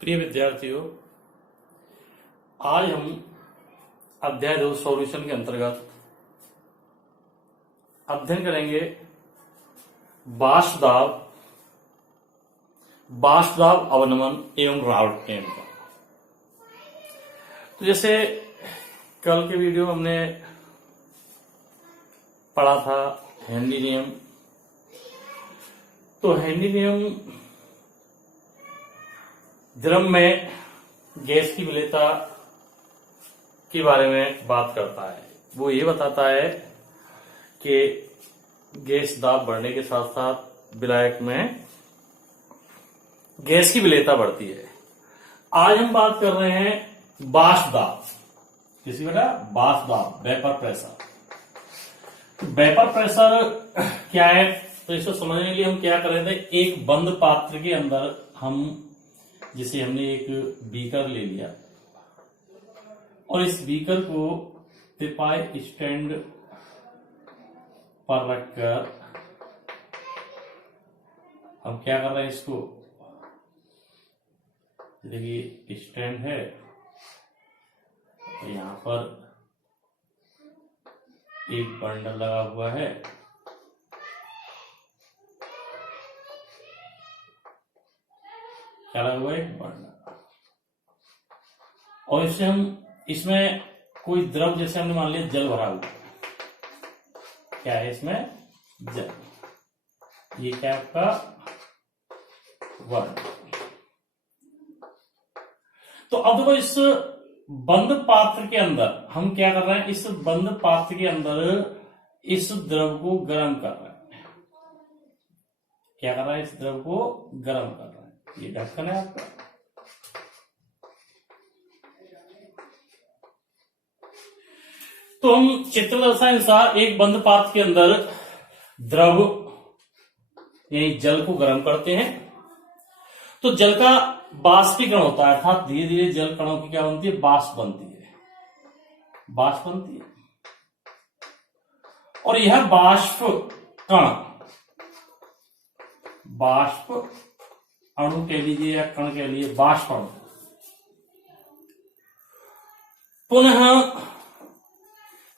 प्रिय विद्यार्थियों, आज हम अध्याय 2 सॉल्यूशन के अंतर्गत अध्ययन करेंगे बाष्पदाब अवनमन एवं राउल्ट नियम का। तो जैसे कल के वीडियो में हमने पढ़ा था हेनरी नियम। तो हेनरी नियम द्रव में गैस की विलेयता के बारे में बात करता है। वो ये बताता है कि गैस दाब बढ़ने के साथ साथ विलायक में गैस की विलेयता बढ़ती है। आज हम बात कर रहे हैं बाष्प दाब। किसी बेटा बाष्प दाब, वेपर प्रेशर। वेपर प्रेशर क्या है, तो इसको समझने के लिए हम क्या कर रहे थे, एक बंद पात्र के अंदर जैसे हमने एक बीकर ले लिया और इस बीकर को तिपाई स्टैंड पर रखकर हम क्या कर रहे हैं, इसको देखिए स्टैंड है, तो यहां पर एक बंडल लगा हुआ है। क्या लगा हुआ है, एक बंडल। और इसमें कोई द्रव, जैसे हमने मान लिया जल भरा हुआ, क्या है इसमें, जल। ये क्या आपका वर्ड। तो अब देखो, इस बंद पात्र के अंदर हम क्या कर रहे हैं, इस बंद पात्र के अंदर इस द्रव को गर्म कर रहे हैं। क्या कर रहा है, इस द्रव को गर्म कर रहा है। ये ढक्कन है आपका। तो हम चित्र दर्शानुसार एक बंद पात्र के अंदर द्रव यानी जल को गर्म करते हैं। तो जल का बाष्पीकरण होता है, अर्थात धीरे धीरे जल कणों की क्या बनती है, बाष्प बनती है। बाष्प बनती है और यह बाष्प अणु कह लीजिए या कण कह लीजिए, बाष्प अणु पुनः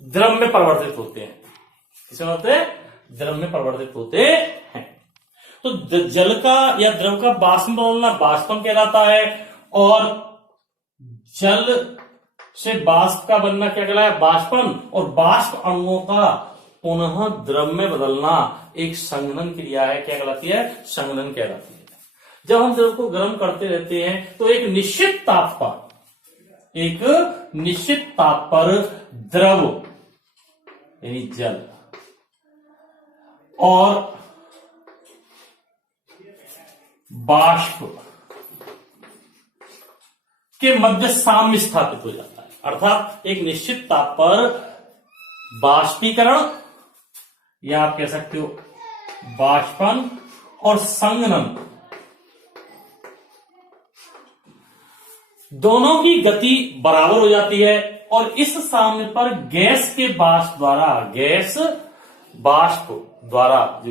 द्रव में परिवर्तित होते हैं। किसमें होते हैं, द्रव में परिवर्तित होते हैं। तो जल का या द्रव का बाष्प में बदलना बाष्पन कहलाता है, और जल से बाष्प का बनना क्या कहलाता है, बाष्पन। और बाष्प अणुओं का पुनः द्रव में बदलना एक संघनन क्रिया है। क्या कहलाती है, संघनन कहलाती है। जब हम द्रव को गर्म करते रहते हैं तो एक निश्चित ताप पर द्रव यानी जल और बाष्प के मध्य साम्य स्थापित हो जाता है। अर्थात एक निश्चित ताप पर बाष्पीकरण या आप कह सकते हो बाष्पन और संघनन, दोनों की गति बराबर हो जाती है। और इस साम्य पर गैस बाष्प द्वारा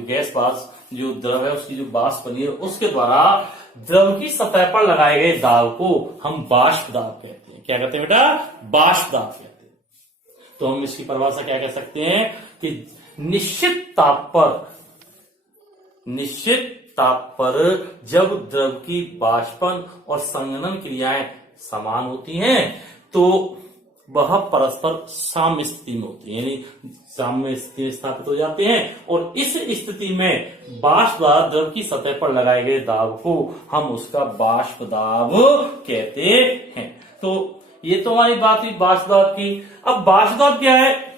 जो द्रव है उसकी जो बाष्प बनी है उसके द्वारा द्रव की सतह पर लगाए गए दाब को हम बाष्प दाब कहते हैं। क्या कहते हैं बेटा, बाष्प दाब कहते हैं। तो हम इसकी परिभाषा क्या कह सकते हैं कि निश्चित ताप पर जब द्रव की बाष्पन और संघनन क्रियाएं समान होती हैं तो वह परस्पर साम्य स्थिति में होती है, यानी साम्य स्थिति में स्थापित हो जाते हैं। और इस स्थिति में बाष्प द्वारा द्रव की सतह पर लगाए गए दाब को हम उसका बाष्प दाब कहते हैं। तो ये तो हमारी बात हुई बाष्प दाब की। अब बाष्प दाब क्या है,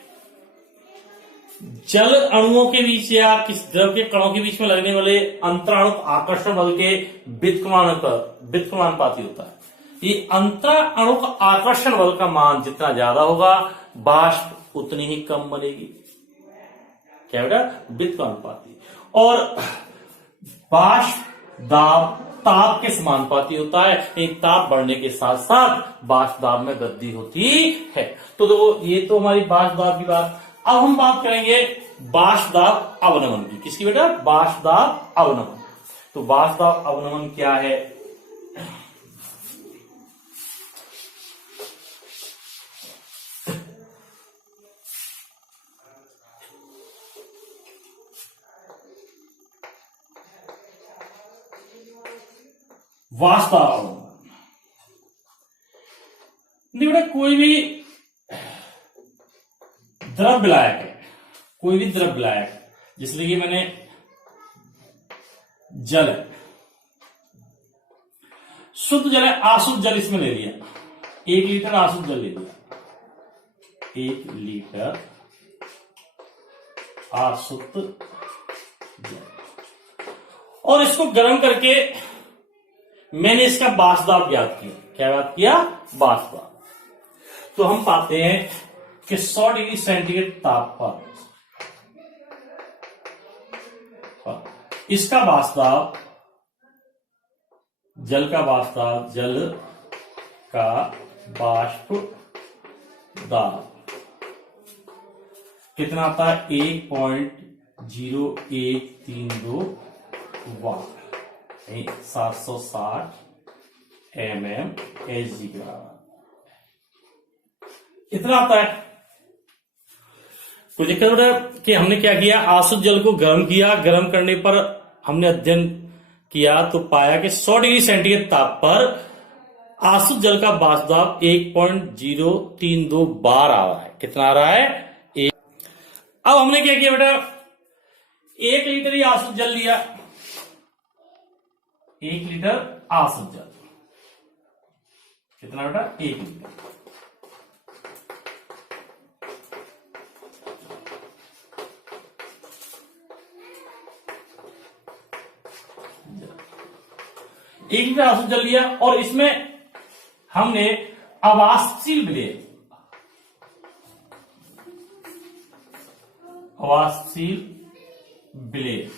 जल अणुओं के बीच या किस द्रव के कणों के बीच में लगने वाले अंतराणुक आकर्षण बल के व्युत्क्रमानुपाती होता है। ये अंतराणुक आकर्षण बल का मान जितना ज्यादा होगा, बाष्प उतनी ही कम बनेगी। क्या बेटा, व्युत्क्रमानुपाती। और बाष्प दाब ताप के समानुपाती होता है। एक ताप बढ़ने के साथ साथ बाष्प दाब में वृद्धि होती है। तो देखो, ये तो हमारी बाष्प दाब की बात। अब हम बात करेंगे बाष्प दाब अवनमन की। किसकी बेटा, बाष्प दाब अवनमन। तो बाष्प दाब अवनमन क्या है, वाष्प अवनमन। देखो बेटा, कोई भी द्रव विलायक है, कोई भी द्रव विलायक, जिसलिए कि मैंने जल है, शुद्ध जल है, आशुद्ध जल इसमें ले लिया, 1 लीटर आशुद्ध जल ले लिया, 1 लीटर आशुद्ध जल, और इसको गर्म करके मैंने इसका बाष्प दाब ज्ञात किया। क्या बात किया? बाष्प दाब। तो हम पाते हैं कि 100 डिग्री सेंटीग्रेड ताप पर इसका बाष्प दाब, जल का बाष्प दाब, जल का बाष्प दाब कितना आता है? 1.0132 वाट, 760 mmHg के बराबर इतना आता है। तो देखा बेटा कि हमने क्या किया, आशुद्ध जल को गर्म किया, गर्म करने पर हमने अध्ययन किया तो पाया कि 100 डिग्री सेंटीग्रेड ताप पर आशुद्ध जल का बाष्प दाब 1.032 बार आ रहा है। कितना आ रहा है? अब हमने क्या किया बेटा, 1 लीटर ही आशुद्ध जल लिया, 1 लीटर आशुद्ध जल, कितना बेटा? 1 लीटर। एक लीटर आशुद्ध जल लिया और इसमें हमने अवाष्पशील विलेय, अवाष्पशील विलेय,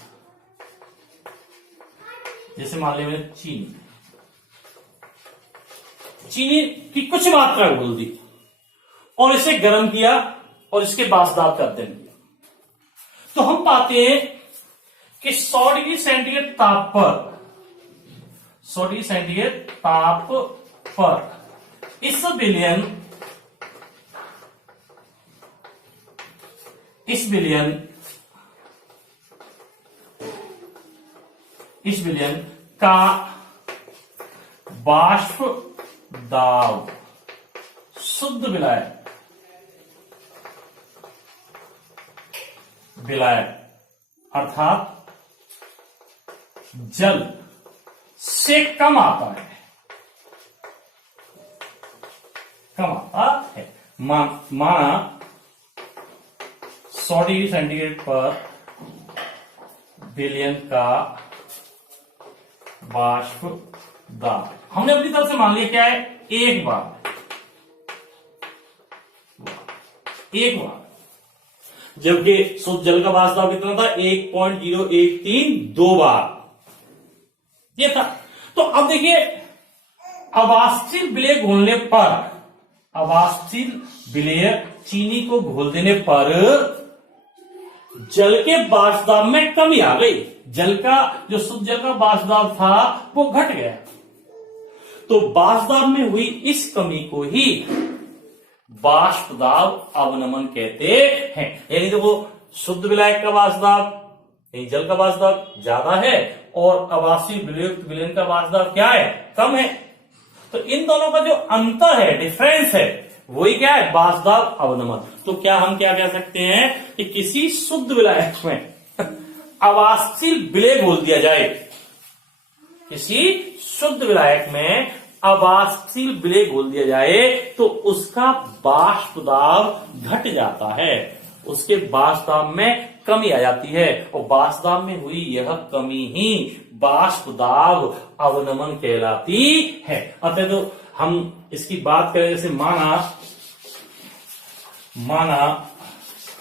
जैसे मान लिया मैंने चीनी की कुछ मात्रा घोल दी और इसे गर्म किया और इसके बाष्प दाब का अध्ययन किया, तो हम पाते हैं कि 100 डिग्री सेंटीग्रेड ताप पर, 100 डिग्री सेंटीग्रेड ताप पर इस विलयन का बाष्प दाब शुद्ध विलायक अर्थात जल से कम आता है, कम आता है। माना 100 डिग्री सेंटीग्रेड पर विलयन का बाष्प दाब हमने अपनी तरफ से मान लिया क्या है? 1 बार, जबकि शुद्ध जल का बाष्प दाब कितना था? 1.0132 बार ये था। तो अब देखिए, अवाष्पशील विलेय घोलने पर, अवाष्पशील विलेय चीनी को घोल देने पर जल के बाष्प दाब में कमी आ गई, जल का जो शुद्ध जल का बाष्प दाब था वो घट गया। तो बाष्प दाब में हुई इस कमी को ही बाष्प दाब अवनमन कहते हैं। यानी तो वो शुद्ध विलायक का बाष्प दाब, जल का बाष्प दाब ज्यादा है और अवाष्पशील विलयुक्त विलयन का बाष्प दाब क्या है? कम है। तो इन दोनों का जो अंतर है, डिफरेंस है, वही क्या है? बाष्प दाब अवनमन। तो क्या हम क्या कह सकते हैं कि किसी शुद्ध विलायक में अवाष्पशील विलेय घोल दिया जाए, किसी शुद्ध विलायक में अवाष्पशील विलेय घोल दिया जाए तो उसका बाष्प दाब घट जाता है, उसके बाष्प दाब में कमी आ जाती है और बाष्प दाब में हुई यह कमी ही बाष्प दाब अवनमन कहलाती है। अतः तो हम इसकी बात करें, जैसे माना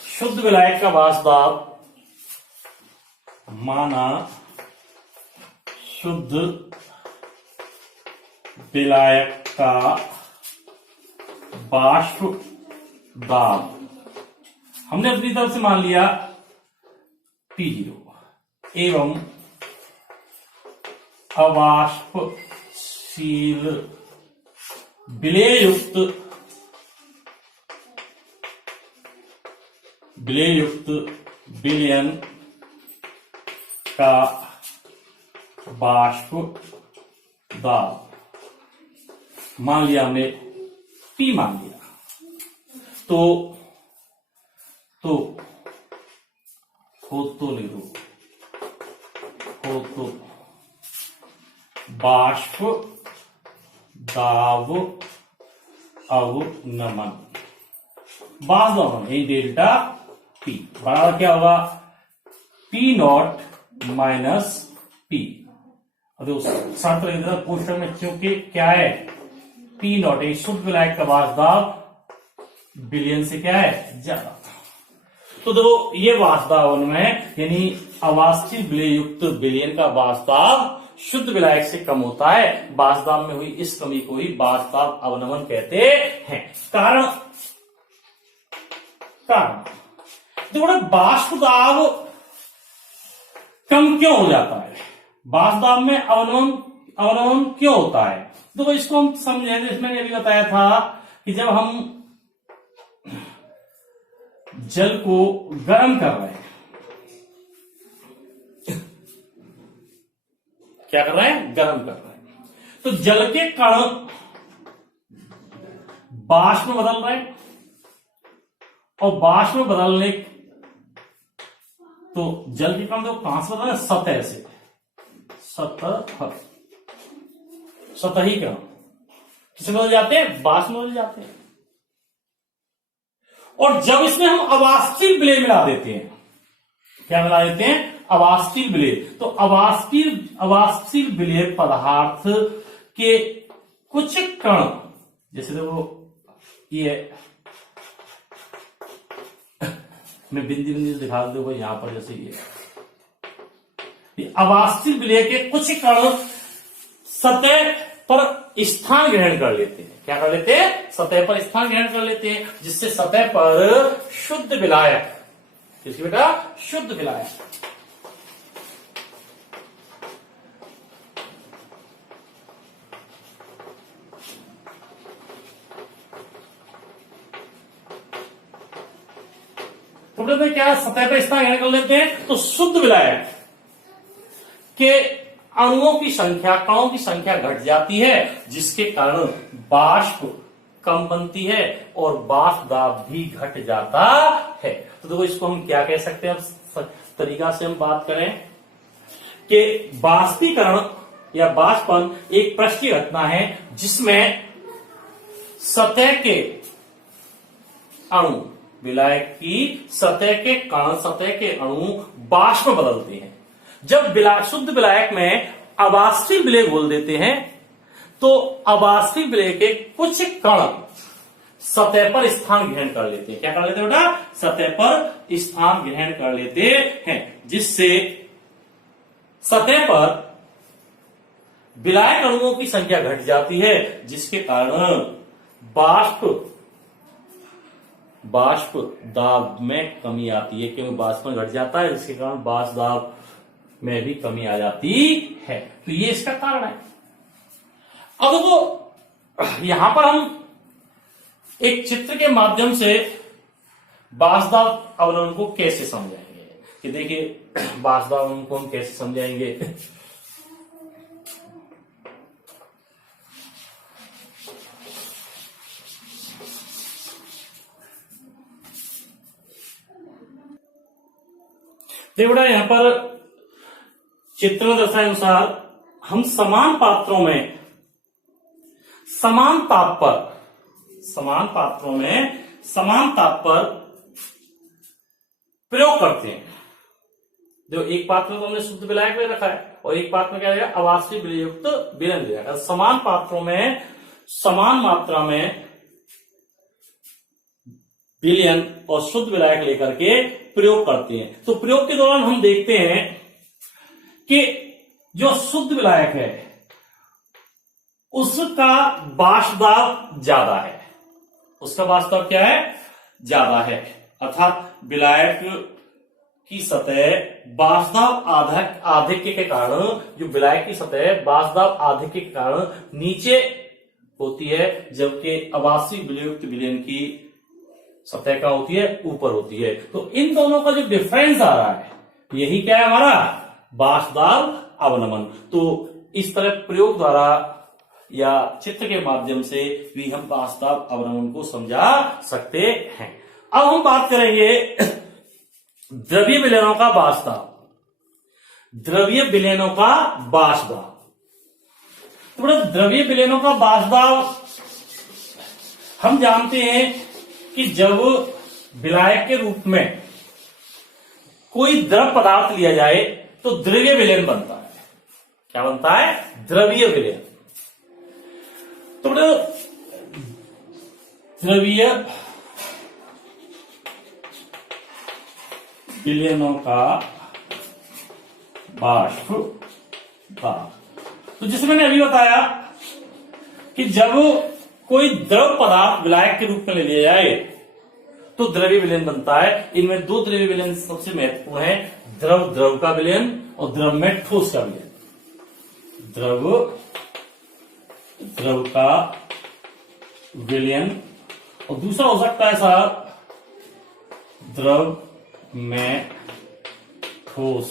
शुद्ध विलायक का बाष्प दाब, माना शुद्ध विलायक का बाष्प दाब हमने अपनी तरफ से मान लिया P0 एवं अवाष्पशील विलेयुक्त विलयन का बाष्प दाब मान लिया हमने, P मान लिया, तो लिख दो, हो तो बाष्प दाब अवनमन, बाष्प दाब डेल्टा P बराबर क्या होगा, P नॉट माइनस P। अब शर्त रही क्वेश्चन में, क्योंकि क्या है, P नॉट एक शुद्ध विलायक का वाष्प दाब विलयन से क्या है, ज्यादा। तो देखो ये वाष्प दाब अवनमन है, यानी अवाष्पशील विलय युक्त विलयन का वाष्प दाब शुद्ध विलायक से कम होता है। वाष्प दाब में हुई इस कमी को ही वाष्प दाब अवनमन कहते हैं। कारण देखो वाष्प दाब कम क्यों हो जाता है, वाष्प दाब में अवनमन क्यों होता है, तो इसको हम समझें। इसमें मैंने अभी बताया था कि जब हम जल को गर्म कर रहे हैं, क्या कर रहे हैं, गर्म कर रहे हैं, तो जल के कण वाष्प में बदल रहे हैं, और वाष्प में बदलने तो जल के कण कहां से बदल रहे हैं, सतह से, सतही कण किसमें बदल जाते हैं, वाष्प में बदल जाते हैं। और जब इसमें हम अवाष्पशील विलय मिला देते हैं, क्या मिला देते हैं, अवाष्पशील विलय, तो अवाष्पशील विलय पदार्थ के कुछ कण, जैसे देखो ये मैं बिंदी दिखा दू यहां पर, जैसे ये अवाष्पशील विलय के कुछ कण सतह पर स्थान ग्रहण कर लेते हैं, क्या कर लेते हैं, सतह पर स्थान ग्रहण कर लेते हैं, जिससे सतह पर शुद्ध विलायक, किसकी बेटा, शुद्ध विलायक, तो में क्या सतह पर स्थान ग्रहण कर लेते हैं, तो शुद्ध विलायक के अणुओं की संख्या, कणों की संख्या घट जाती है, जिसके कारण वाष्प कम बनती है और वाष्प दाब भी घट जाता है। तो देखो इसको हम क्या कह सकते हैं, अब तरीका से हम बात करें कि वाष्पीकरण या वाष्पन एक पृष्ठीय घटना है, जिसमें सतह के अणु, विलायक की सतह के कण, सतह के अणु वाष्प में बदलते हैं। जब शुद्ध विलायक में अवाष्पशील विलय घोल देते हैं, तो अवाष्पशील विलय के कुछ कण सतह पर स्थान ग्रहण कर लेते हैं, क्या कर लेते हैं बेटा, सतह पर स्थान ग्रहण कर लेते हैं, जिससे सतह पर विलायक अणुओं की संख्या घट जाती है, जिसके कारण वाष्प दाब में कमी आती है, क्योंकि वाष्पन घट जाता है, जिसके कारण वाष्प दाब में भी कमी आ जाती है। तो ये इसका कारण है। अब तो यहां पर हम एक चित्र के माध्यम से वाष्प दाब अवनमन को कैसे समझाएंगे, कि देखिए वाष्प दाब अवनमन को हम कैसे समझाएंगे। देखो यहां पर चित्र में दर्शाए अनुसार हम समान पात्रों में समान ताप पर प्रयोग करते हैं। जो एक पात्र तो हमने शुद्ध विलायक में रखा है, और एक पात्र में क्या रहेगा, अवाष्पशील विलयुक्त विलयन रहेगा। समान पात्रों में समान मात्रा में विलयन और शुद्ध विलायक लेकर के प्रयोग करते हैं। तो प्रयोग के दौरान हम देखते हैं कि जो शुद्ध विलायक है उसका वाष्प दाब ज्यादा है, उसका वाष्प दाब क्या है, ज्यादा है, अर्थात विलायक की सतह वाष्प दाब आधिक्य के कारण, जो विलायक की सतह वाष्प दाब आधिक्य के कारण नीचे होती है, जबकि अवाष्पशील विलयुक्त विलयन की सतह का होती है, ऊपर होती है। तो इन दोनों का जो डिफरेंस आ रहा है, यही क्या है हमारा, वाष्प दाब अवनमन। तो इस तरह प्रयोग द्वारा या चित्र के माध्यम से भी हम बाष्पदाब अवनमन को समझा सकते हैं। अब हम बात करेंगे द्रवीय विलयनों का बाष्पदाब। द्रवीय विलयनों का बाष्पदाब, तो द्रवीय विलयनों का बाष्पदाब हम जानते हैं कि जब विलायक के रूप में कोई द्रव पदार्थ लिया जाए तो द्रवीय विलयन बनता है। क्या बनता है? द्रवीय विलयन। तो द्रवीय विलयनों का बाष्पदाब, तो जिसे मैंने अभी बताया कि जब कोई द्रव पदार्थ विलायक के रूप में ले लिया जाए तो द्रवीय विलयन बनता है। इनमें दो द्रवीय विलयन सबसे महत्वपूर्ण है, द्रव द्रव का विलयन और द्रव में ठोस का विलयन। द्रव द्रव का विलयन और दूसरा हो सकता है साहब द्रव में ठोस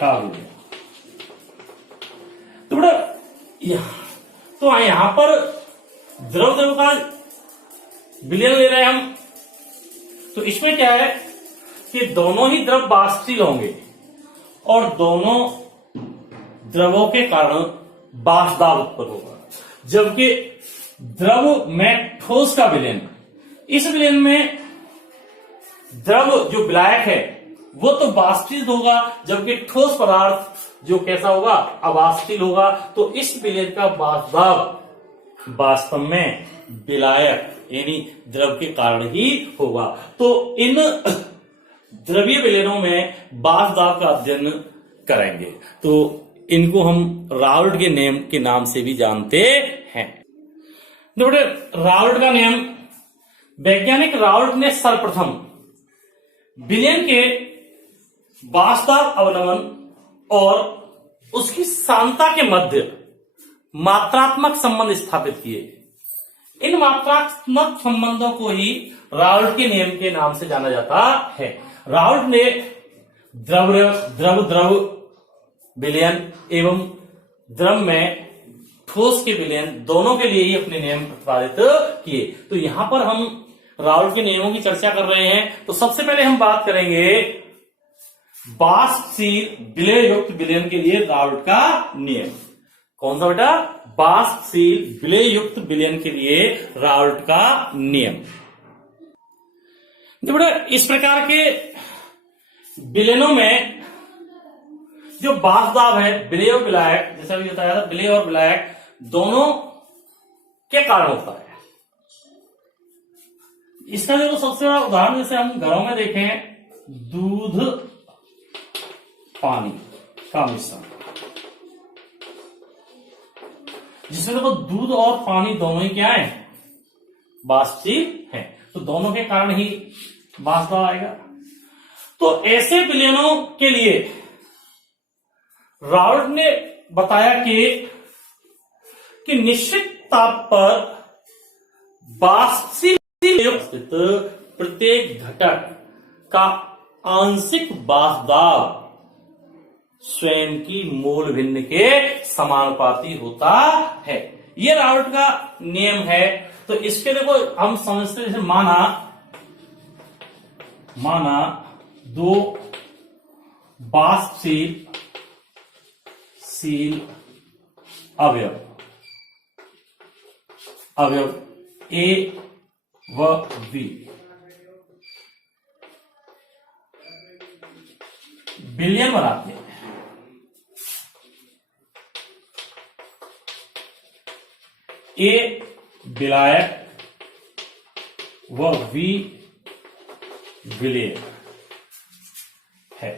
का विलयन। तो यहां पर द्रव द्रव का विलयन ले रहे हैं हम, तो इसमें क्या है कि दोनों ही द्रव बाष्पशील होंगे और दोनों द्रवों के कारण बाष्पदाब उत्पन्न होगा। जबकि द्रव में ठोस का विलयन, इस विलयन में द्रव जो विलायक है वो तो बाष्पशील होगा, जबकि ठोस पदार्थ जो कैसा होगा? अबाष्पशील होगा। तो इस विलयन का बाष्पदाब वास्तव में विलायक यानी द्रव के कारण ही होगा। तो इन द्रवीय विलयनों में बाष्पदाब का अध्ययन करेंगे, तो इनको हम राउल्ट के नियम के नाम से भी जानते हैं। राउल्ट का नियम, वैज्ञानिक राउल्ट ने सर्वप्रथम विलयन के बाष्पदाब अवनमन और उसकी सांद्रता के मध्य मात्रात्मक संबंध स्थापित किए। इन मात्रात्मक संबंधों को ही राउल्ट के नियम के नाम से जाना जाता है। राउल्ट ने द्रव द्रव द्रव विलयन एवं द्रव में ठोस के विलयन दोनों के लिए ही अपने नियम प्रतिपादित किए। तो यहां पर हम राउल्ट के नियमों की चर्चा कर रहे हैं। तो सबसे पहले हम बात करेंगे बाष्पशील विलय युक्त विलयन के लिए राउल्ट का नियम। कौन सा बेटा? बाष्पशील विलय युक्त विलयन के लिए राउल्ट का नियम। तो बेटा इस प्रकार के विलयनों में जो बाष्पदाब है, विलय और विलायक, जैसा भी बताया था, विलय और विलायक दोनों के कारण होता है। इसका जो सबसे बड़ा उदाहरण जैसे हम घरों में देखें, दूध पानी का मिश्रण, जिसमें देखो दूध और पानी दोनों ही क्या है? बाष्पशील है। तो दोनों के कारण ही बाष्पदाब आएगा। तो ऐसे विलयनों के लिए राउल्ट ने बताया कि निश्चित ताप पर बाष्पशील स्थित प्रत्येक घटक का आंशिक बाष्पदाब स्वयं की मूल भिन्न के समानुपाती होता है। ये राउल्ट का नियम है। तो इसके देखो हम समझते जैसे माना दो बाष्पशील अवयव ए व बी विलयन बनाते हैं। ए विलायक व बी विलयन है,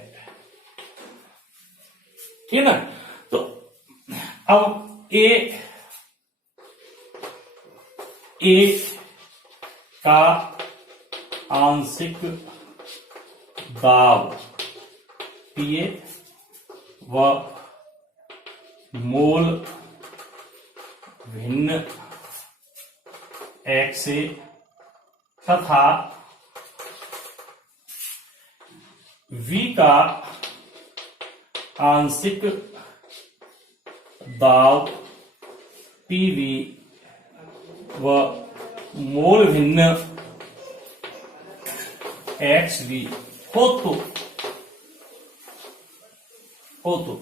ठीक है ना। तो अब ए का आंशिक दाब पीए व मोल भिन्न एक से तथा V का आंशिक दाब पीवी व मोल भिन्न XV हो तो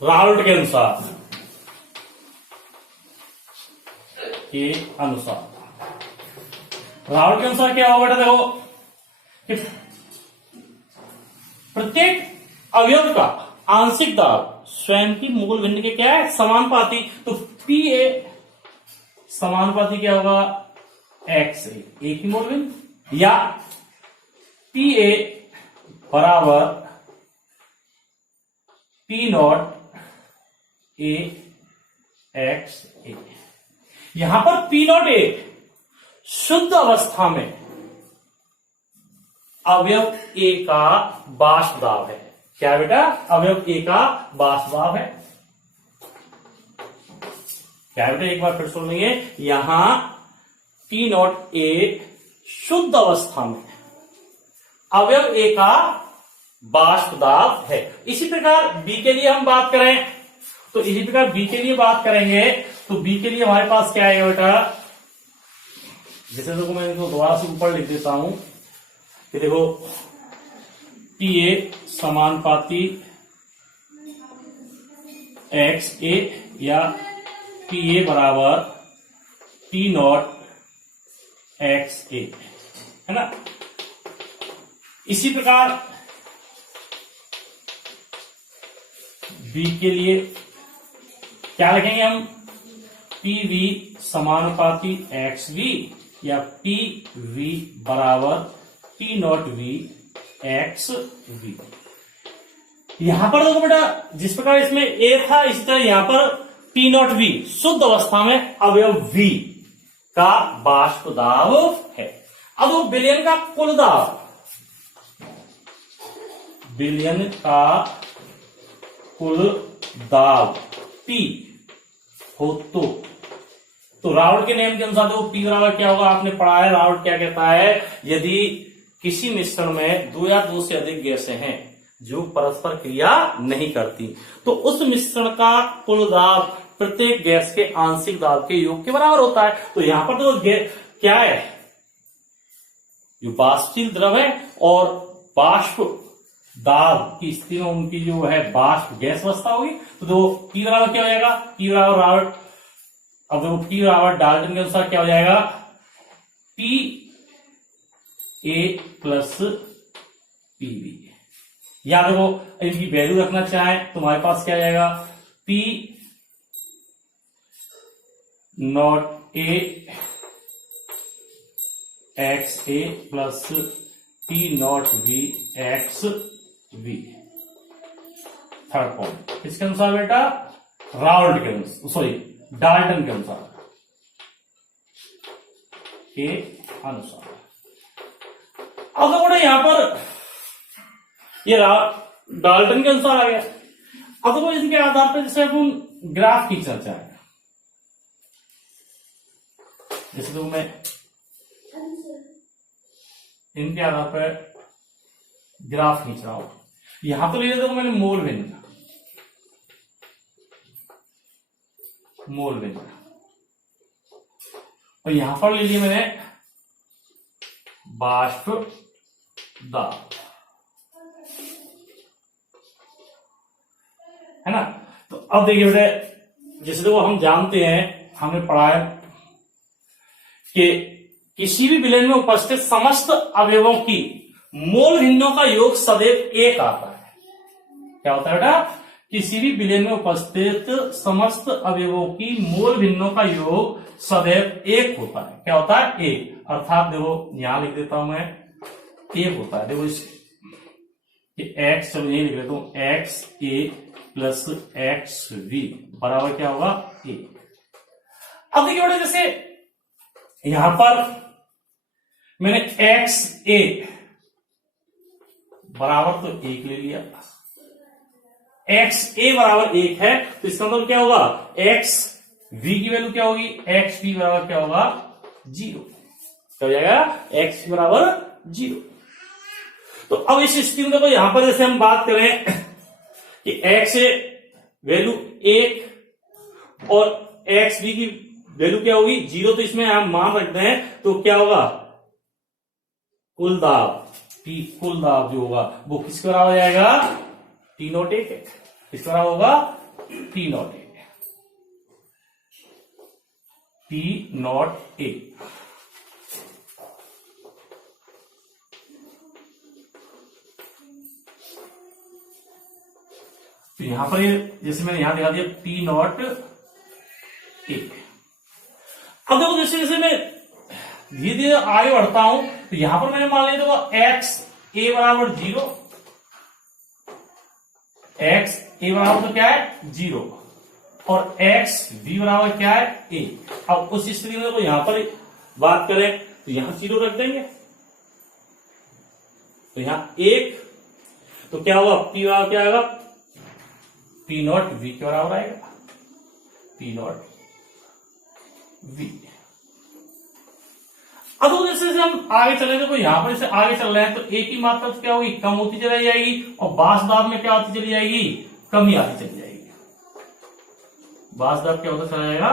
राउल्ट के अनुसार राउल्ट के अनुसार क्या होगा बेटा, देखो कि प्रत्येक अवयव का आंशिक दाब स्वयं की मूल भिन्न के क्या है, समानुपाती। तो पी ए समानुपाती क्या होगा, एक्स ए, एक ही मूल भिन्न, या पी ए बराबर पी नॉट ए एक्स ए। यहां पर पी नॉट ए शुद्ध अवस्था में अवयव ए का बाष्प दाब है। क्या बेटा, अवयव ए का बाष्प दाब है। क्या बेटा, एक बार फिर सुन लेंगे, यहां पी नॉट ए शुद्ध अवस्था में अवयव ए का बाष्प दाब है। इसी प्रकार बी के लिए हम बात करें तो इसी प्रकार बी के लिए बात करेंगे तो बी के लिए हमारे पास क्या आएगा बेटा, जैसे देखो मैं इसको दोबारा से ऊपर लिख देता हूं कि देखो पी ए समानुपाती एक्स ए या पी ए बराबर पी नॉट एक्स ए, है ना। इसी प्रकार बी के लिए क्या लिखेंगे हम, पी वी समानुपाती एक्स वी या पी वी बराबर P not V X V. यहां पर देखो बेटा, जिस प्रकार इसमें ए था इसी तरह यहां पर पी नॉट वी शुद्ध अवस्था में अवयव वी का बाष्प दाब है। अब वो विलयन का कुल दाब, विलयन का कुल दाब P हो तो राउल्ट के नियम के अनुसार देखो P बराबर क्या होगा, आपने पढ़ा है राउल्ट क्या कहता है, यदि किसी मिश्रण में दो या दो से अधिक गैसें हैं जो परस्पर क्रिया नहीं करती तो उस मिश्रण का कुल दाब प्रत्येक गैस के आंशिक दाब के योग के बराबर होता है। तो यहां पर तो क्या है, जो वाष्पशील द्रव है और बाष्प दाब की स्थिति में उनकी जो है बाष्प गैस अवस्था होगी। तो दो पी बराबर क्या हो जाएगा, पी बराबर राउल्ट, अब देखो पी बराबर डाल्टन के अनुसार क्या हो जाएगा, P A plus P B. या देखो इनकी वैल्यू रखना चाहें तो हमारे पास क्या आ जाएगा, P not A X A plus P not V X V. Third point किसके अनुसार बेटा, राउल्ट के अनुसार, सॉरी डाल्टन के अनुसार, के अनुसार। अब तो बेटा यहां पर ये डाल्टन के अनुसार आ गया। अब तो इसके आधार पर जैसे अपन ग्राफ की चर्चा है, जैसे तो मैं इनके आधार पर ग्राफ खींच रहा हूं। यहां तो ले लेते मैंने मोल भिन्न, मोल भिन्न, और यहां पर ले लिया मैंने बाष्प दाब, है ना। तो अब देखिए बेटे, जैसे देखो हम जानते हैं, हमने पढ़ा है कि किसी भी विलयन में उपस्थित समस्त अवयवों की मोल भिन्नों का योग सदैव एक आता है। क्या होता है बेटा, किसी भी विलयन में उपस्थित समस्त अवयवों की मोल भिन्नों का योग सदैव एक होता है। क्या होता है, एक। अर्थात देखो यहां लिख देता हूं मैं, एक होता है। देखो इस एक्स, चलो यही लिख देता हूं, X A plus X V बराबर क्या होगा, ए। अब देखिए बेटा, जैसे यहां पर मैंने एक्स ए बराबर तो एक ले लिया, एक्स ए बराबर एक है, तो इसका मतलब क्या होगा, एक्स वी की वैल्यू क्या होगी, एक्स वी बराबर क्या होगा, 0। क्या हो जाएगा, एक्स बराबर 0। तो अब इस स्थिति में देखो यहां पर जैसे हम बात करें कि एक्स ए वैल्यू 1 और एक्स बी की वैल्यू क्या होगी 0, तो इसमें हम मान रखते हैं तो क्या होगा कुल दाब पी, कुल दाब जो होगा वो किसके बराबर हो जाएगा T नॉट ए, किसके बराबर होगा T not a, T not a. तो यहां पर ये जैसे मैंने यहां दिखा दिया T नॉट ए। अब देखो जैसे जैसे मैं धीरे धीरे आगे बढ़ता हूं तो यहां पर मैंने मान लिया देखो एक्स ए बराबर 0, एक्स ए बराबर तो क्या है 0 और एक्स बी बराबर क्या है ए। अब उस स्थिति में देखो यहां पर बात करें तो यहां 0 रख देंगे, तो यहां 1, तो क्या होगा पी बराबर क्या आएगा पी नॉट वी के बराबर आएगा, पी नॉट वी। अब जैसे हम आगे चले तो यहां पर से आगे चल रहे हैं तो ए की मात्रा क्या होगी कम होती चली जाएगी और बास दाब में क्या होती चली जाएगी कमी आती चली जाएगी, बास दाब क्या होता चला जाएगा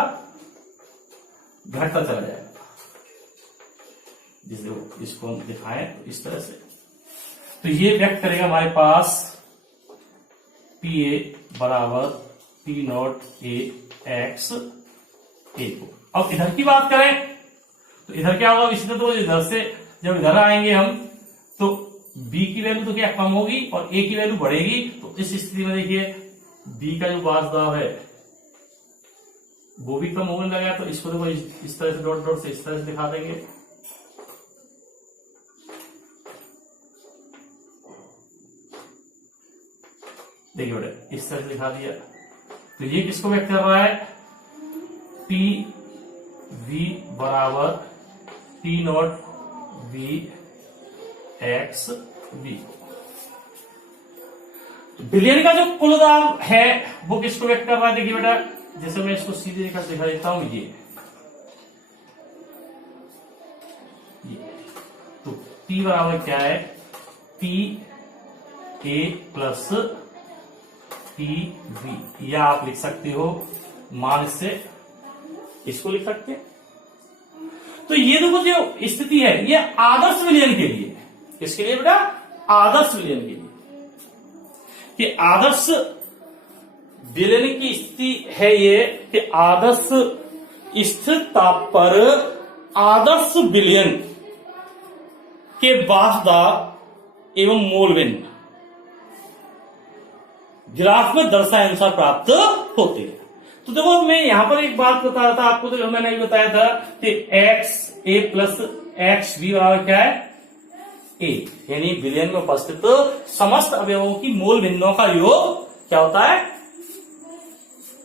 घटता चला जाएगा। जिसको इसको हम दिखाएं तो इस तरह से, तो ये व्यक्त करेगा हमारे पास पी ए बराबर पी नॉट ए एक्स ए को। अब इधर की बात करें तो इधर क्या होगा इसी तरह, तो इधर से जब इधर आएंगे हम तो b की वैल्यू तो क्या कम होगी और a की वैल्यू बढ़ेगी, तो इस स्थिति में देखिए b का जो बास दाब है वो भी कम होने लगा, तो इसको देखो इस तरह से डॉट डॉट से इस तरह से दिखा देंगे। देखिए बेटा इस तरह से दिखा दिया, तो ये किसको व्यक्त कर रहा है पी वी बराबर T not V X V. Billion का जो कुल दाब है वो किसको व्यक्त कर रहा है, देखिए बेटा जैसे मैं इसको सीधे दिखा देता हूं ये तो P बराबर क्या है P A plus P V, या आप लिख सकते हो मान से इसको लिख सकते हैं। तो ये देखो जो स्थिति है ये आदर्श विलयन के लिए, किसके लिए बेटा आदर्श विलयन के लिए, कि आदर्श विलयन की स्थिति है ये कि आदर्श स्थिर ताप पर आदर्श विलयन के बास दाब एवं मोल भिन्न ग्राफ में दर्शाए अनुसार प्राप्त होते हैं। तो देखो मैं यहां पर एक बात बता रहा था आपको, तो मैंने ये बताया था कि x A plus x B बराबर क्या है ए, यानी विलयन में उपस्थित समस्त अवयवों की मोल भिन्नों का योग क्या होता है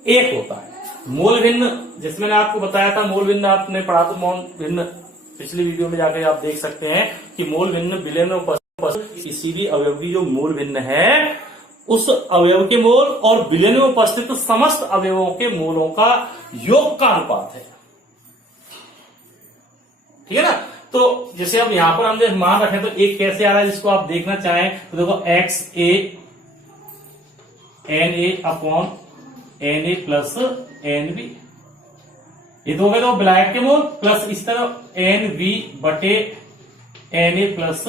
1 होता है। मोल भिन्न जिसमें मैंने आपको बताया था मोल भिन्न आपने पढ़ा, तो मोल भिन्न पिछली वीडियो में जाकर आप देख सकते हैं कि मोल भिन्न विलयन में उपस्थित किसी भी अवयव की जो मोल भिन्न है उस अवयव के मोल और विलयन में उपस्थित समस्त अवयवों के मोलों का योग का अनुपात है, ठीक है ना। तो जैसे अब यहां पर हमने मान रखे तो एक कैसे आ रहा है जिसको आप देखना चाहें तो देखो X A N A upon N A plus N B, ये तो हो गए तो विलायक के मोल, प्लस इस तरह एन बी बटे N A plus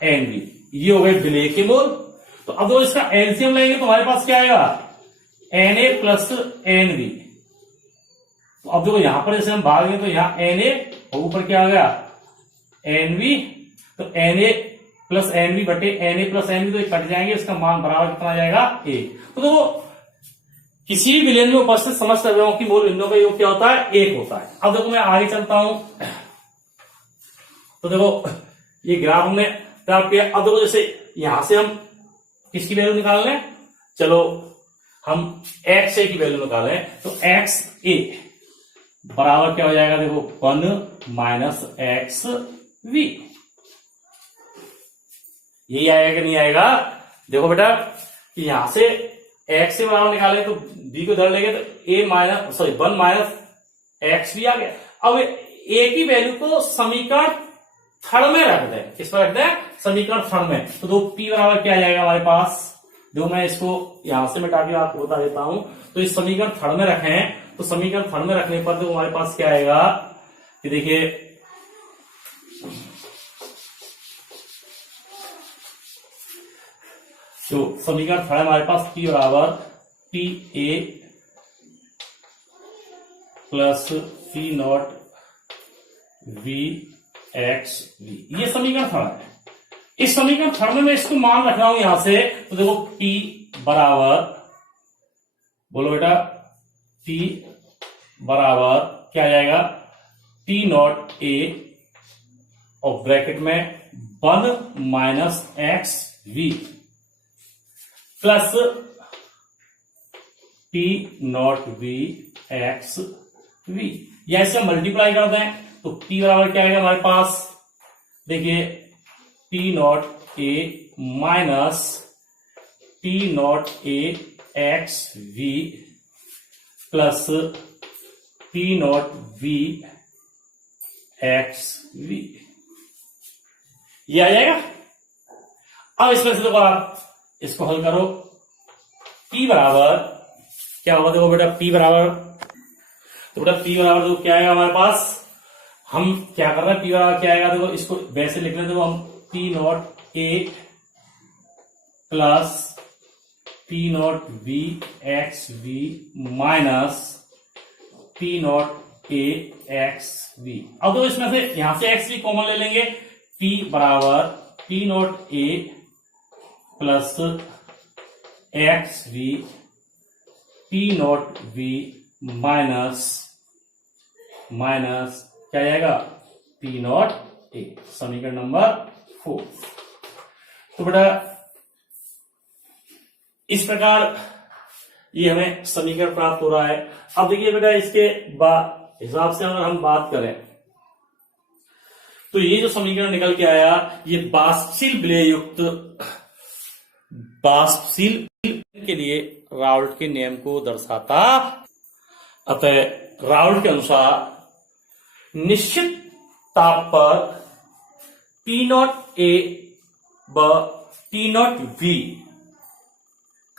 N B, ये हो गए विलय के मोल। तो अब तो इसका एलसीएम लेंगे तो हमारे पास क्या आएगा N A plus N B. तो अब देखो यहां पर जैसे हम भागेंगे तो यहां एन ए और ऊपर क्या आ गया एन बी, तो N A plus N B बटे N A plus N B, तो ये कट जाएंगे, इसका मान बराबर कितना आ जाएगा ए। तो देखो किसी भी विलयन में उपस्थित समस्त अवयवों की मोल भिन्नों का योग क्या होता है 1 होता है। अब देखो मैं आगे चलता हूं तो देखो ये ग्राफ में प्राप्त किया। अब देखो जैसे यहां से हम किसकी वैल्यू निकाल लें, चलो हम एक्स ए की वैल्यू निकालें, तो एक्स ए बराबर क्या हो जाएगा देखो 1 माइनस एक्स वी, यही आएगा कि नहीं आएगा। देखो बेटा यहां से एक्स से बराबर निकाले तो बी को धर लेंगे तो ए माइनस 1 माइनस एक्स भी आ गया। अब ए की वैल्यू को समीकरण थर्ड में रख दें, किस पर रख दें समीकरण थर्ड में, तो दो पी बराबर क्या आ जाएगा हमारे पास जो मैं इसको यहां से मिटा के आपको बता देता हूं। तो इस समीकरण थर्ड में रखें, तो समीकरण थर्ड में रखने पर तो हमारे पास क्या आएगा कि देखिए तो समीकरण थर्ड हमारे पास P बराबर P A plus P not V X V, ये समीकरण थर्ड है। इस समीकरण थर्ड में मैं इसको मान रख रहा हूं यहां से, तो देखो P बराबर, बोलो बेटा, P बराबर क्या आ जाएगा, P नॉट ए और ब्रैकेट में 1 minus X V plus P not V X V, या इसे मल्टीप्लाई कर दें तो P बराबर क्या आएगा हमारे पास, देखिए P not A minus P not A X V plus P not V X V, ये आ जाएगा। अब इसमें से देखो आप इसको हल करो, P बराबर क्या होगा, देखो बेटा P बराबर, तो बेटा P बराबर देखो क्या आएगा हमारे पास, हम क्या कर रहे हैं, P बराबर क्या आएगा, देखो इसको वैसे लिख लेते, देखो हम P not A plus P not V X V minus P not A X V. अब तो इसमें से यहां से एक्स वी कॉमन ले लेंगे, P बराबर P not A plus X V P not V minus क्या आएगा, P नॉट ए, समीकरण नंबर 4। तो बेटा इस प्रकार ये हमें समीकरण प्राप्त हो रहा है। अब देखिए बेटा इसके हिसाब से अगर हम बात करें तो ये जो समीकरण निकल के आया, ये बाष्पशील के लिए राउल्ट के नियम को दर्शाता। अतः राउल्ट के अनुसार निश्चित ताप पर P नॉट ए व P नॉट वी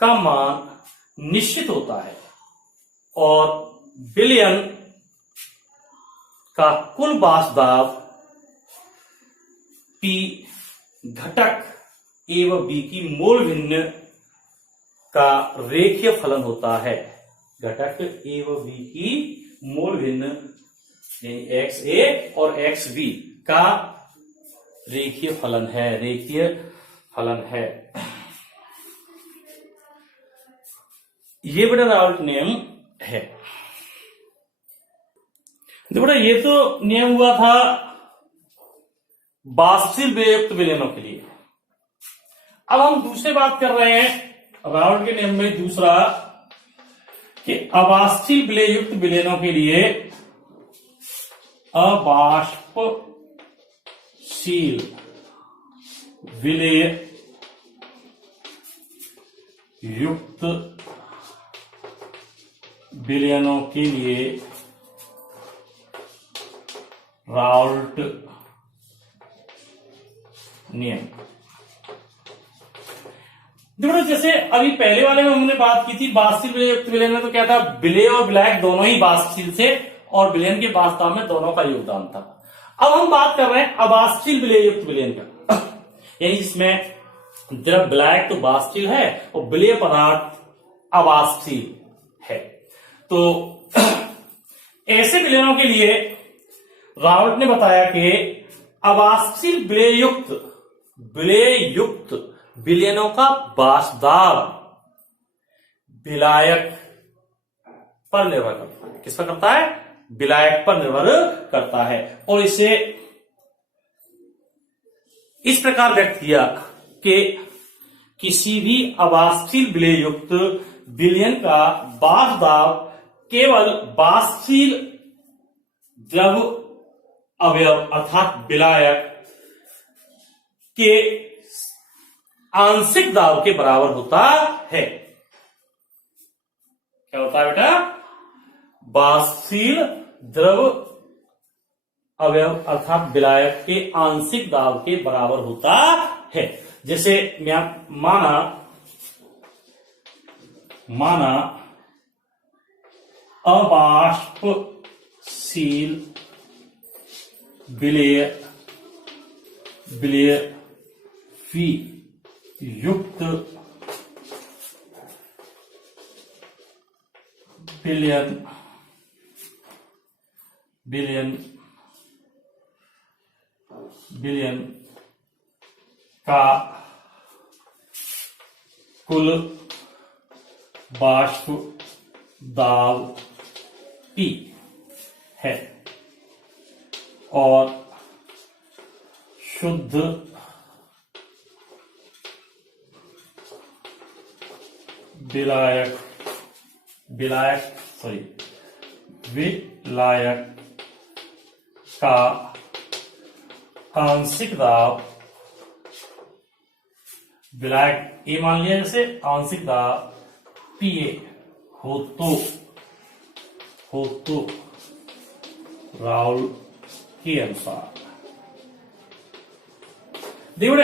का मान निश्चित होता है और विलयन का कुल वाष्प दाब P घटक ए व बी की मोल भिन्न का रेखीय फलन होता है। घटक ए व बी की मोल भिन्न एक्स ए और एक्स बी का रेखीय फलन है। ये बेटा राउल्ट नियम है। देखो बेटा ये तो नियम हुआ था बाष्पशील विलयुक्त विलयनों के लिए। अब हम दूसरे बात कर रहे हैं राउल्ट के नियम में दूसरा कि अबाष्पशील विलयुक्त विलयनों के लिए अबाष्पशील विलय युक्त विलयनों के लिए राउल्ट नियम। देखो जैसे अभी पहले वाले में हमने बात की थी बाष्पशील विलयुक्त विलयन में, तो क्या था, विलय और विलायक दोनों ही बाष्पशील थे और विलयन के वाष्प दाब में दोनों का योगदान था। अब हम बात कर रहे हैं अबाष्पशील विलयुक्त विलयन का, यानी जिसमें द्रव विलायक तो बाष्पशील है और विलय पदार्थ अबाष्पशील है। तो ऐसे विलयनों के लिए राउल्ट ने बताया कि अबाष्पशील विलयुक्त विलयनों का वाष्प दाब विलायक पर निर्भर करता है। किस पर करता है, विलायक पर निर्भर करता है। और इसे इस प्रकार व्यक्त किया कि किसी भी अबाष्पशील विलयुक्त विलयन का वाष्प दाब केवल बाष्पशील द्रव अवयव अर्थात विलायक के आंशिक दाब के बराबर होता है। क्या होता है बेटा, बाष्पशील द्रव अवयव अर्थात विलायक के आंशिक दाब के बराबर होता है। जैसे माना माना अवाष्पशील विलेय फी युक्त बिलियन का कुल वाष्प दाब P है और शुद्ध विलायक का आंशिक दाब, विलायक ए मान लिया जैसे, आंशिक दाब PA हो तो राउल के अनुसार, देखो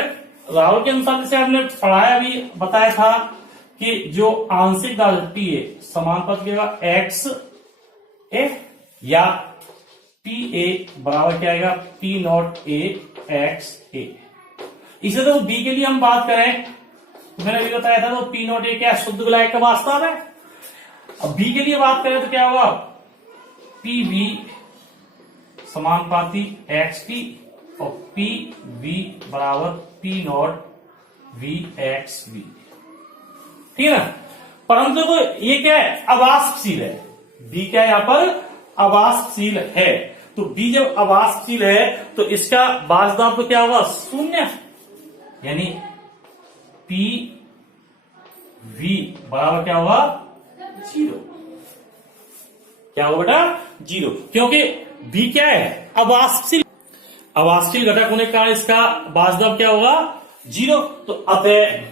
राउल के अनुसार जैसे आपने पढ़ाया भी बताया था कि जो आंशिक दाब PA समानुपाती होगा एक्स ए या PA बराबर क्या आएगा P नॉट A एक्स ए। इसे तो B के लिए हम बात करें तो मैंने अभी बताया था तो P नॉट A क्या शुद्ध विलायक का वास्तव है। अब B के लिए बात करें तो क्या होगा PB समानुपाती XP और PV बराबर P नॉट V XV, ठीक है ना। परंतु तो ये क्या है अवाष्पशील है, B क्या है यहां पर अवाष्पशील है, तो B जब अवाष्पशील है तो इसका वाष्प दाब तो क्या होगा शून्य, यानी PV बराबर क्या होगा 0, क्या होगा बेटा 0, क्योंकि B क्या है अवाष्पशील घटक होने के कारण इसका वाष्प दाब क्या होगा 0। तो अतः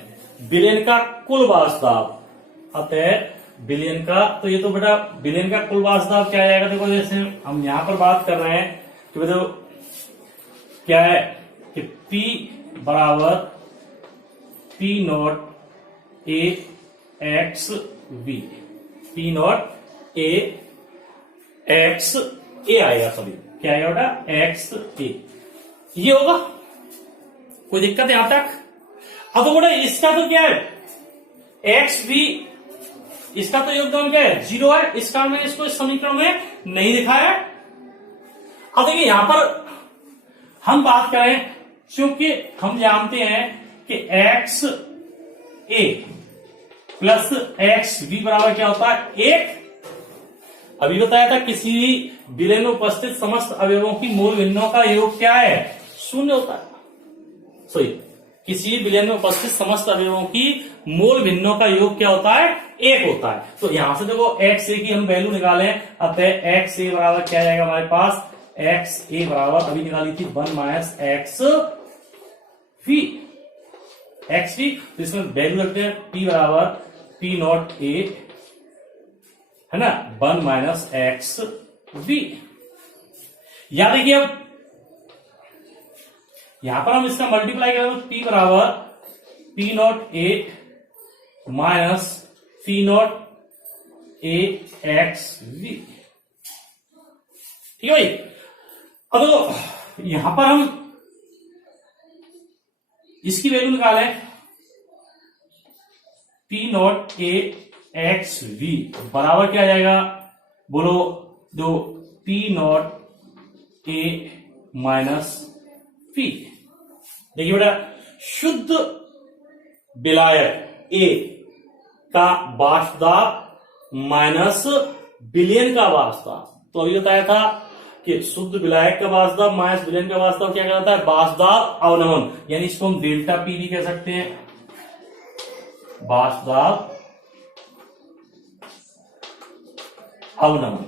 विलयन का कुल वाष्प दाब, विलयन का, तो ये तो बेटा विलयन का कुल वाष्प दाब क्या आएगा, देखो जैसे हम यहां पर बात कर रहे हैं कि देखो क्या है कि P बराबर P not A x V, P not A x A आएगा, सभी क्या आएगा बेटा एक्स ए, ये होगा, कोई दिक्कत है यहां तक। अब तो बेटा इसका तो क्या है एक्स भी, इसका तो योगदान क्या है 0 है, इसका मैंने इसको इस समीकरण में नहीं दिखाया। अब देखिए यहां पर हम बात करें, क्योंकि हम जानते हैं कि x A plus x B बराबर क्या होता है 1। अभी बताया था किसी विलयन में उपस्थित समस्त अवयवों की मूल भिन्नों का योग क्या है 0 होता है, सही, किसी विलयन में उपस्थित समस्त अवयवों की मूल भिन्नों का योग क्या होता है 1 होता है। तो यहां से देखो एक्स ए की हम वैल्यू निकालें, अतः एक्स ए बराबर क्या जाएगा हमारे पास, एक्स ए बराबर अभी निकाली थी 1 minus X V, X V, तो इसमें वैल्यू रखते हैं पी बराबर पी नॉट ए है ना 1 माइनस एक्स वी। या देखिए अब यहां पर हम इसका मल्टीप्लाई करें तो P बराबर P not A minus P not A X V, ठीक है भाई। अब तो यहां पर हम इसकी वैल्यू निकालें, P not A X V बराबर क्या आ जाएगा, बोलो दो P not A minus P. देखिए बेटा शुद्ध विलायक ए का वाष्प दाब माइनस विलयन का वाष्प दाब, तो अभी बताया था कि शुद्ध विलायक का वाष्प दाब माइनस विलयन का वाष्प दाब क्या कहलाता है वाष्प दाब अवनमन, यानी इसको हम डेल्टा पी भी कह सकते हैं, वाष्प दाब अवनमन।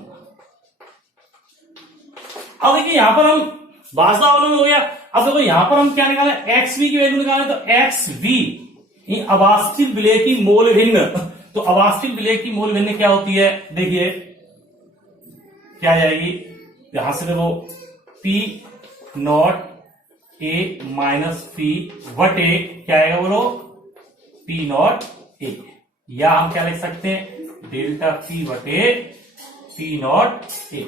अब देखिए यहां पर हम वाष्प दाब अवनमन हो गया। अब देखो यहां पर हम क्या निकालें, एक्स वी की वैल्यू निकालें, तो एक्स वी अवाष्पित विलेय की मोल भिन्न, तो अवाष्पित विलेय की मोल भिन्न क्या होती है, देखिए क्या जाएगी, यहां से देखो P not A minus P वट ए क्या आएगा बोलो पी नॉट ए, या हम क्या लिख सकते हैं, डेल्टा पी बटे पी नॉट ए।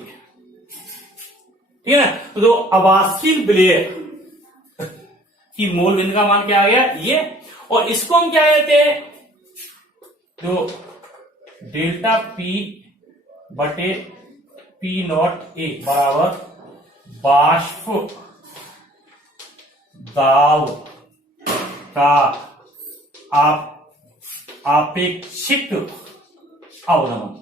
ठीक है ना। तो जो अवाष्पशील विलेय की मोल भिन्न का मान क्या आ गया ये, और इसको हम क्या कहते हैं, जो डेल्टा पी बटे पी नॉट ए बराबर वाष्प दाब का आपेक्षिक अवनमन।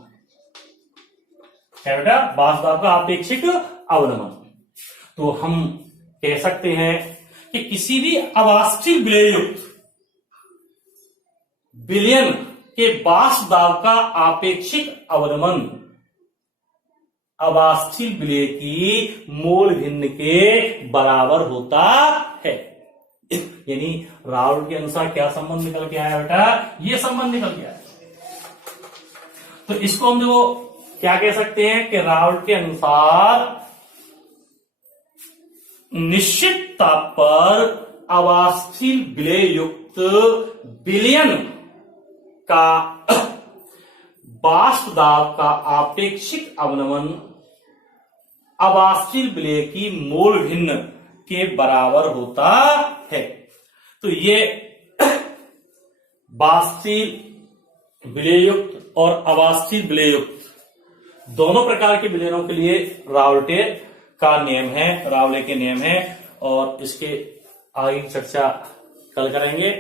क्या बेटा, वाष्प दाब का आपेक्षिक अवनमन। तो हम कह सकते हैं कि किसी भी अवाष्पशील विलेय युक्त विलयन के वाष्प दाब का आपेक्षिक अवनमन अवाष्पशील विलेय की मोल भिन्न के बराबर होता है। यानी राउल के अनुसार क्या संबंध निकल के आया बेटा, ये संबंध निकल के आया। तो इसको हम जो क्या कह सकते हैं कि राउल के अनुसार निश्चित ताप पर अवाष्पशील विलेय युक्त विलयन का वाष्प दाब का आपेक्षिक अवनमन अवाष्पशील विलेय की मोल भिन्न के बराबर होता है। तो ये वाष्पशील विलेय युक्त और अवाष्पशील विलेय युक्त दोनों प्रकार के विलयनों के लिए रावलेट का नियम है, रावले के नियम है, और इसके आगे चर्चा कल करेंगे।